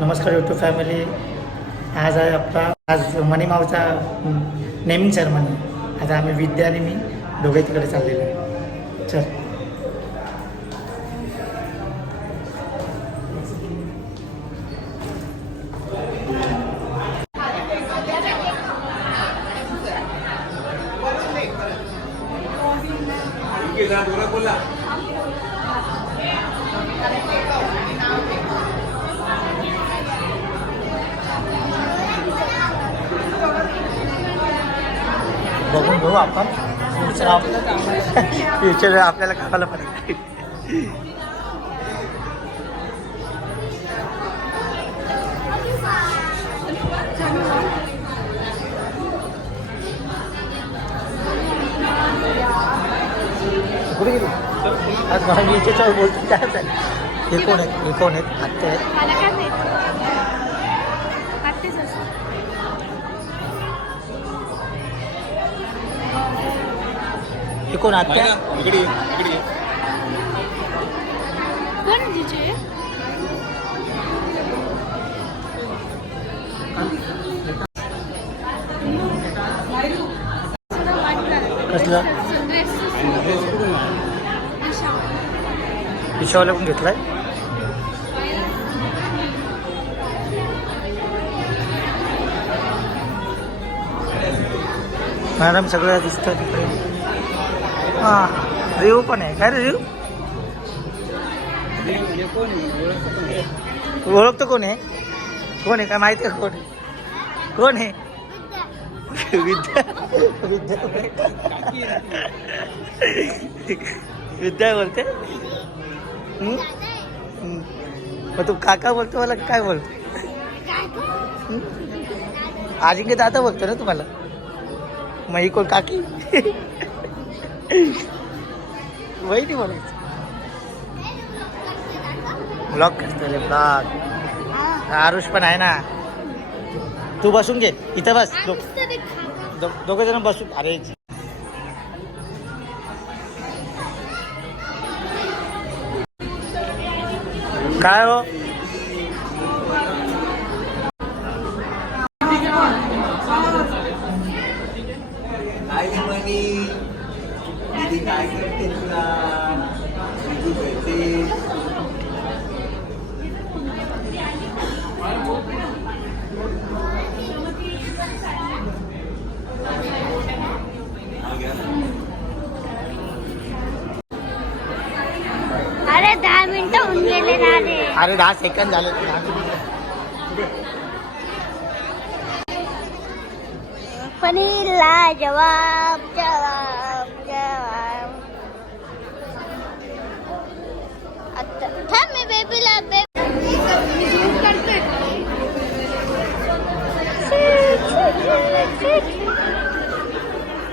नमस्कार YouTube family आज आहे आपला आज मणिमावचा नेमिंग सेरमनी आता आम्ही विद्या आणि मी दोघे तिकडे चाललेलो आहे. चल. पुढच्या फ्युचर आपल्याला खायला पडेल आज मला याच्यावर बोलतो काय आहे हे कोण आहेत? हे कोण आहेत? आत्ते आहेत. हे कोण आत्या कसलं? पिशावाला पण घेतलाय? मॅडम सगळं दिसतं तिकडे. हां. रिव्ह पण आहे. काय रे आहे ओळखतो कोण आहे? कोण आहे? काय माहिती आहे कोण आहे? कोण आहे? विद्या विद्या विद्या बोलते मग तू काका बोलतो मला काय बोलतो? अजिंक्य दादा बोलतो ना तुम्हाला? मग ही कोण काकी? वहिनी बोलायचं ब्लॉक करतो रे ब्लॉक आरुष पण आहे ना. तू बसून घे. इथं बस. दोघं जण बसून अरे. काय हो काय रे मनी दीदी काय करते तुला दीदी करते अरे दहा मिनिटं होऊन गेले ना रे अरे दहा सेकंद झाले. पनीरला जवाब जवाब जवाब आता थांब मी बेबीला दाखव रे केवढं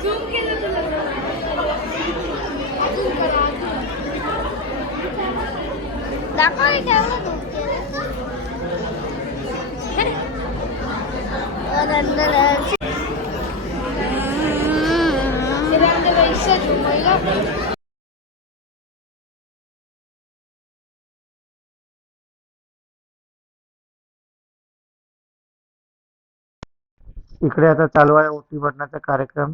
दूध केलं इकडे आता चालू आहे ओटी भरण्याचा कार्यक्रम.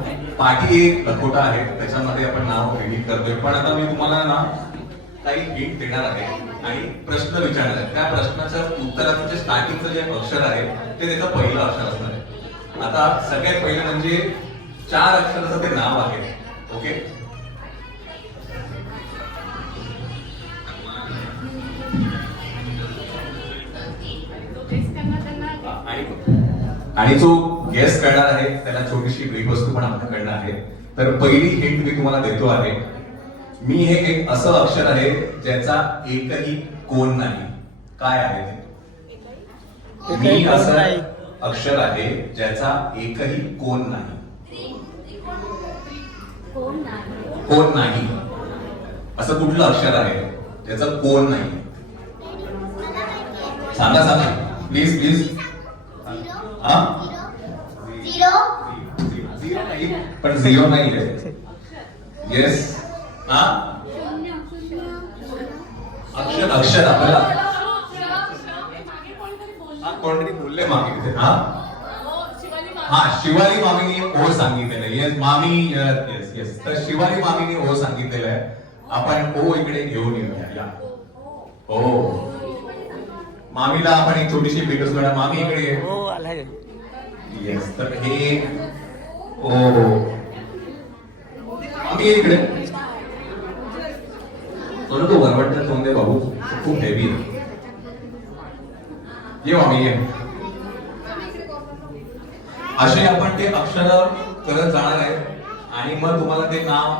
पाठी एक लखोटा आहे त्याच्यामध्ये आपण नाव एडिट करतोय. पण आता मी तुम्हाला ना काही हिंट देणार आहे आणि प्रश्न विचारणार आहे. त्या प्रश्नाचं उत्तराचं जे स्टार्टिंगचं जे अक्षर आहे ते त्याचं पहिलं अक्षर असणार आहे. आता सगळ्यात पहिलं म्हणजे चार अक्षराचं ते नाव आहे. ओके आणि जो गेस करणार आहे त्याला छोटीशी भेटवस्तू पण आपल्याकडनं आहे. तर पहिली हिंट मी तुम्हाला देतो आहे. मी हे एक असं अक्षर आहे ज्याचा एकही कोण नाही. काय आहे ते? मी असं. अक्षर आहे ज्याचा एकही कोण नाही. कोण नाही. असं कुठलं अक्षर आहे ज्याचं कोण नाही? सांगा सांगा. प्लीज प्लीज पण झिरो नाही आहे येस हा। अक्षर अक्षर आपल्याला हा कोणतरी बोलले मागे हा? हा शिवाली मामीने ओ सांगितलेलं आहे येस मामी येस येस तर शिवाली मामीने ओ सांगितलेलं आहे. आपण ओ इकडे घेऊन येऊया या. हो मामीला आपण एक छोटीशी भेट असतो मामी इकडे ये. हो येस तर हे ओ. ये इकडे. तो तो वरवटचा तोंड आहे बाबू खूप हेवी आहे. ये आम्ही ये. असे आपण ते अक्षर करत जाणार आहे आणि मग तुम्हाला ते नाव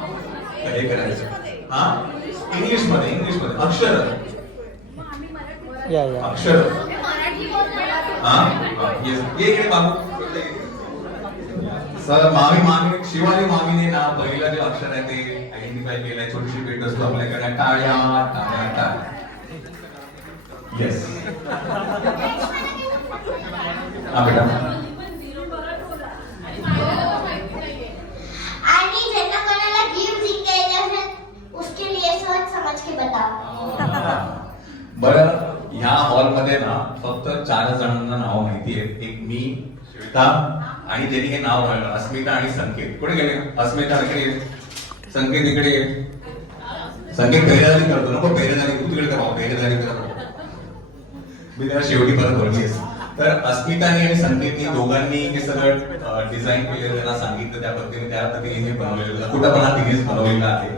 हे करायचं. हा? इंग्लिशमध्ये इंग्लिशमध्ये. अक्षर. या या. अक्षर. ये बाबू सर मामी मामी शिवाजी मामीने ना पहिलं जे अक्षर आहे ते आयडेंटिफाय केलंय. छोटीशी भेट असतो आपल्याकडे. टाळ्या टाळ्या टाळ्या. येस हा बेटा. चार जणांना नाव माहिती आहेत एक मी श्वेता आणि त्यांनी हे नाव घाललं अस्मिता आणि संकेत. कुठे गेले? अस्मिता इकडे संकेत इकडे संकेत पेरेदारी करतो. नको पेरेदारी तू तिकडे करा पेरेदारी करा मी त्याला शेवटी परत बोलली तर अस्मिताने आणि संकेतनी दोघांनी हे सगळं डिझाईन केलेलं त्यांना सांगितलं. त्या पद्धतीने त्या पद्धतीने हे बनवलेलं कुठं पण हा तिनेच बनवलेला आहे.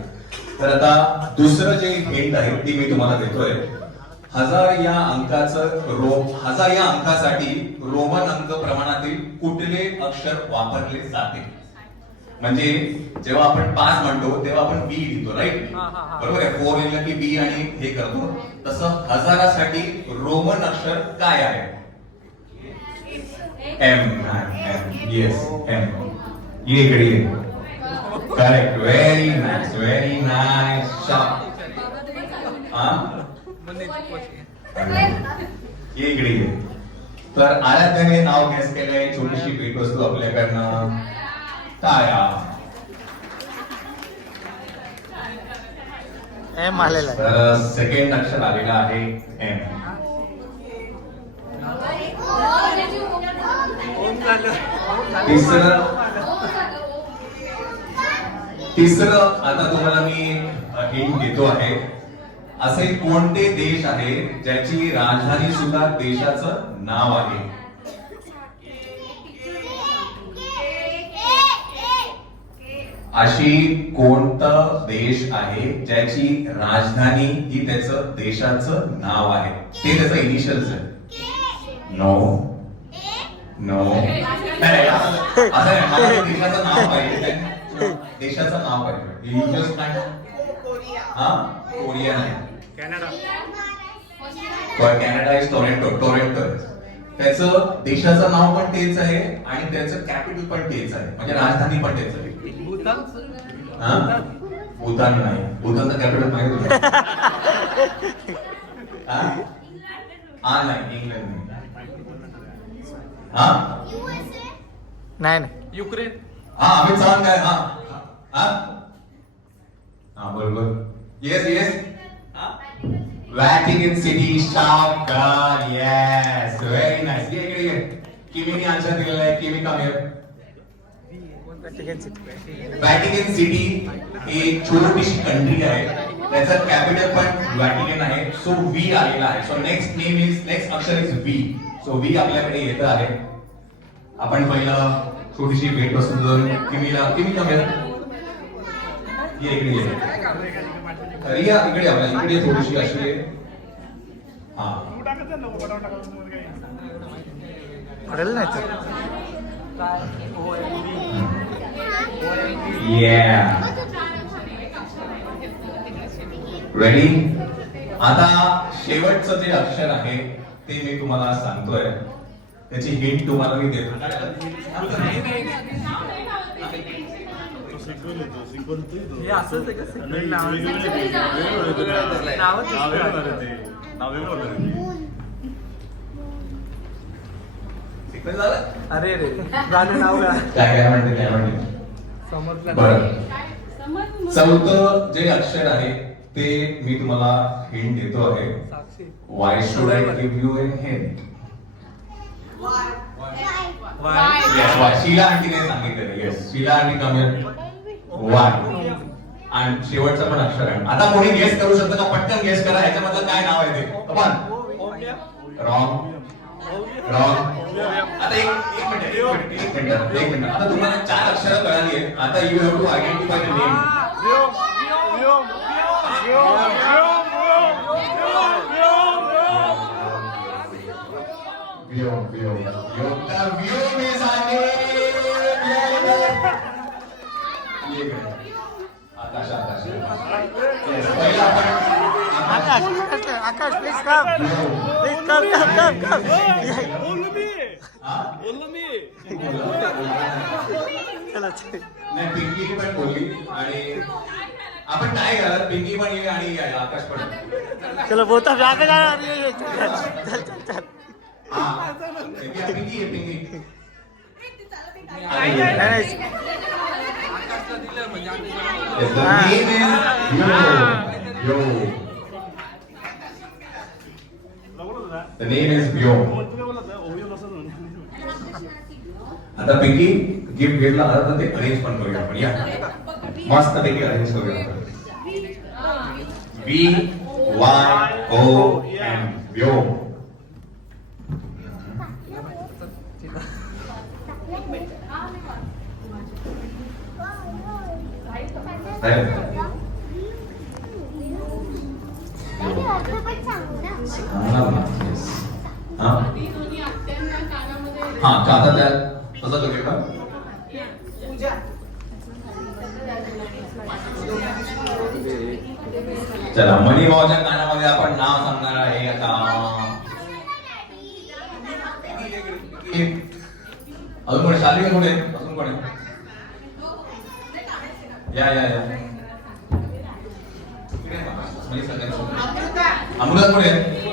तर आता दुसरं जे हिंट आहे ती मी तुम्हाला देतोय. हजार या अंकाचं रो हजार या अंकासाठी रोमन अंक प्रमाणातील कुठले अक्षर वापरले जाते? म्हणजे जेव्हा आपण पाच म्हणतो तेव्हा आपण बी लिहितो राईट बरोबर आहे? फोर लिहिलं की बी आणि हे करतो. तसं हजारासाठी रोमन अक्षर काय आहे? एम एम येस एम ये इकडे ये correct very nice very nice हा? ये इकडे ये. तर आराध्याने नाव गेस केलंय छोटीशी भेट वस्तू आपल्याकडनं. टाळ्या. एम आलेला तर सेकंड अक्षर आलेलं आहे एम तिसरं. तिसरं आता तुम्हाला मी हिंट देतो आहे. असे कोणते देश आहे ज्याची राजधानी सुद्धा देशाचं नाव आहे? अशी कोणतं देश आहे ज्याची राजधानी ही त्याचं देशाचं नाव आहे? ते त्याचं इनिशियल्स आहे. नो नो नाही असं देशाचं नाव पाहिजे. देशाचं नाव पाहिजे. हा? कोरिया नाही. कॅनडा. इज टोरेंटो टोरेंटो त्याचं देशाचं नाव पण तेच आहे आणि त्याचं कॅपिटल पण तेच आहे. म्हणजे राजधानी पण तेच आहे. हा? भूतान नाही. भूतानचं कॅपिटल माहिती हा? हा नाही. इंग्लंड नाही. हा? नाही नाही. युक्रेन. हा अमित चव्हाण काय? हा. हा? हा बरोबर. येस येस व्हॅटिकन सिटी शाकार येस व्हेरी नाईस ये इकडे ये किमीने आन्सर दिलेला आहे Kimi come here Vatican city Vatican city ही एक छोटीशी कंट्री आहे. त्याचं कॅपिटल पण व्हॅटिकन आहे. सो व्ही आलेला आहे. So next name is next अक्षर इज व्ही सो व्ही आपल्याकडे येत आहे. आपण पहिला छोटीशी भेट बसून जाऊन किमीला किमी कमी ये इकडे रिया इकडे आपल्या इकडे थोडीशी अशी. आहे हा. पडेल नाही तर. रेडी आता शेवटचं जे अक्षर आहे ते मी तुम्हाला सांगतोय. त्याची हिंट तुम्हाला मी देतो. हे असंच आहे का? सिक्रेट Sequence झालं? अरे रे गाणं नाव का? काय काय म्हणते काय म्हणते? समजलं बरं. चौथं जे अक्षर आहे ते मी तुम्हाला हिंट देतो आहे. Sakshi. Why should I give you a hint yes Y Sheela आंटीने सांगितलेलं येस शीला आंटी कमी वाय आणि शेवटचं पण अक्षर आहे. आता कोणी गेस करू शकतं का? पटकन गेस करा. ह्याच्यामधलं काय नाव आहे ते? कमान रॉंग रॉंग आता एक एक मिनिट एक मिनिट एक मिनिट आता तुम्हाला चार अक्षरं कळाली आहेत. आता you have to identify the name Vyom Vyom Vyom का व्योम आकाश Akash please come please come come come कम हा? चला चल. नाही पिंकी पण बोलली. आणि आपण काय घालत पिंकी पण येईल आणि आकाश पण. चलो बोलता आकाश चल चल चल पिंकी पिंकी नाही, नाही. Yes, the name is Yo. आता पैकी गिफ्ट घेतला आता ते अरेंज पण करूया आपण. या. मस्त पैकी अरेंज करूया बी वाय ओ एम व्यो साहेब हा का आता त्या तसं करूया का चला मणिभाऊच्या कानामध्ये आपण नाव सांगणार आहे आता. अजून कोणी? शालिनी कोण? आहे अजून कोण? आहे या या या. इकडे अमृता कोण आहे?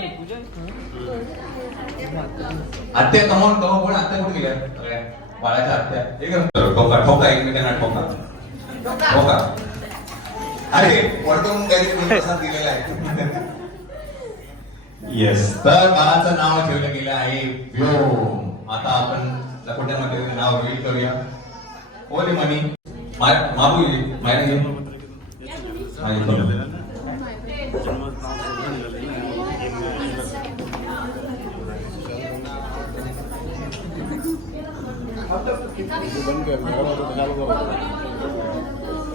आत्या कमवून कमवून कोण आत्या कुठे गेल्या? सगळ्या बाळाच्या आत्या. एक ठोका ठोका एकमेकांना ठोका. ठोका. अरे काहीतरी प्रसाद दिलेला आहे. येस तर बाळाचं नाव ठेवलं गेलं आहे व्योम. आता आपण लकोट्यामध्ये त्याचं नाव रिव्हील करूया. ओले मनी. मा- मारू ये. मायना घे हा, येतो.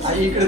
आई इकडे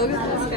Tabii.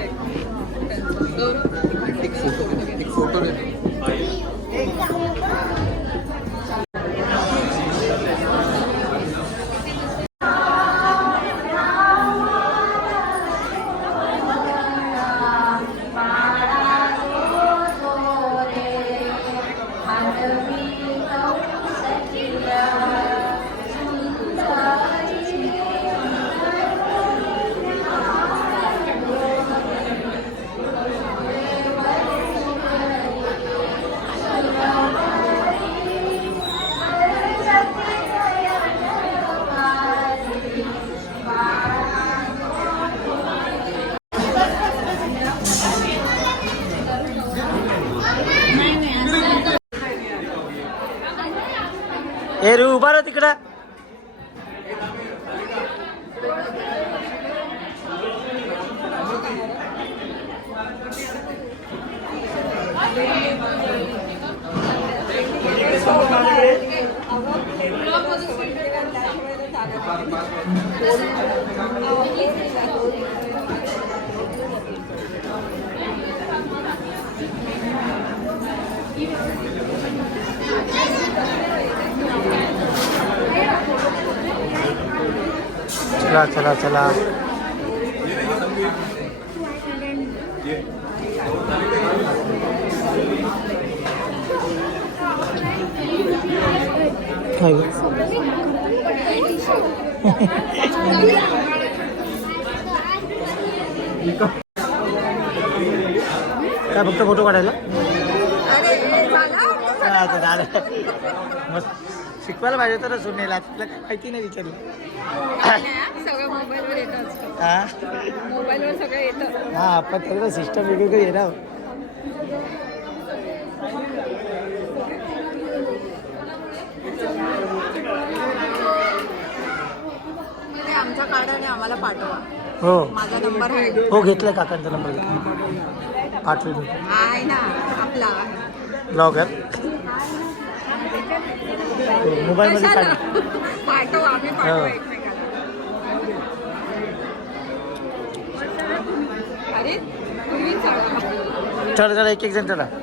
चला चला चला. काय फक्त फोटो काढायला? मस्त. शिकवायला पाहिजे तर सुनेला. तुला काय माहिती नाही विचारलं. सगळं मोबाईलवर येतं. हा? मोबाईलवर सगळं येतं. हा आपण त्याला सिस्टम वेगवेगळं ते आमच्या कार्डाने आम्हाला पाठवा. हो. माझा नंबर आहे. हो घेतलं काकांचा नंबर. पाठवून. आहे ना आपला. ब्लॉगर मोबाईलमध्ये कशाला? काढ पाठव आम्ही हो. पाठवू एकमेकांना अरे तुम्ही चला चला चला एक एक जण चला चलो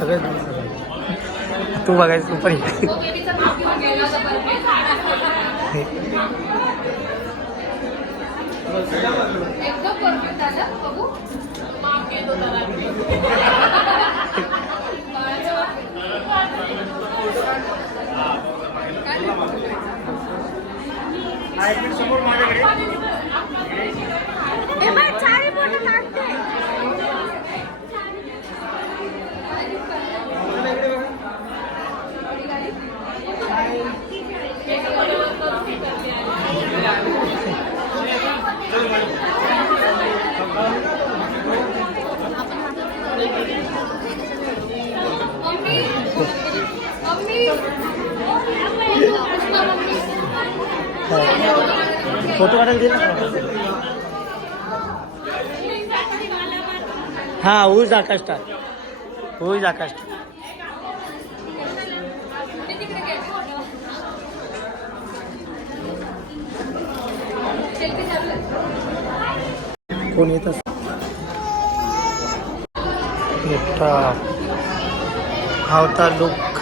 सगळे तू बघायचं तू पण ये बाई, चारी बोटं काढते. फोटो काढायला दे ना हा ऊज आकाश ऊज आकाश कोण येत असं हावता हा होता लुक.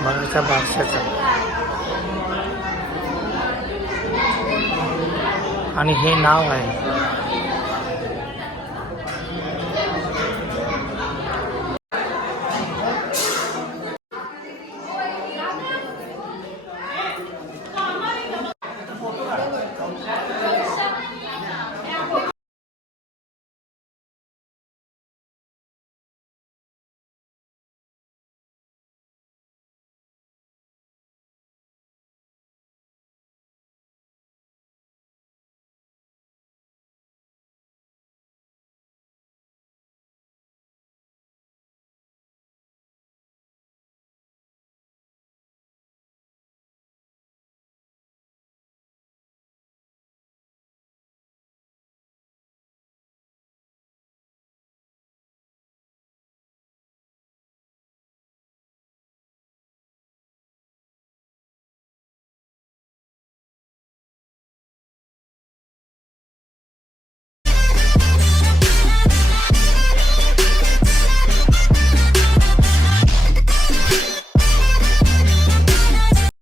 मनाच्या बारशाचा. आणि हे नाव आहे.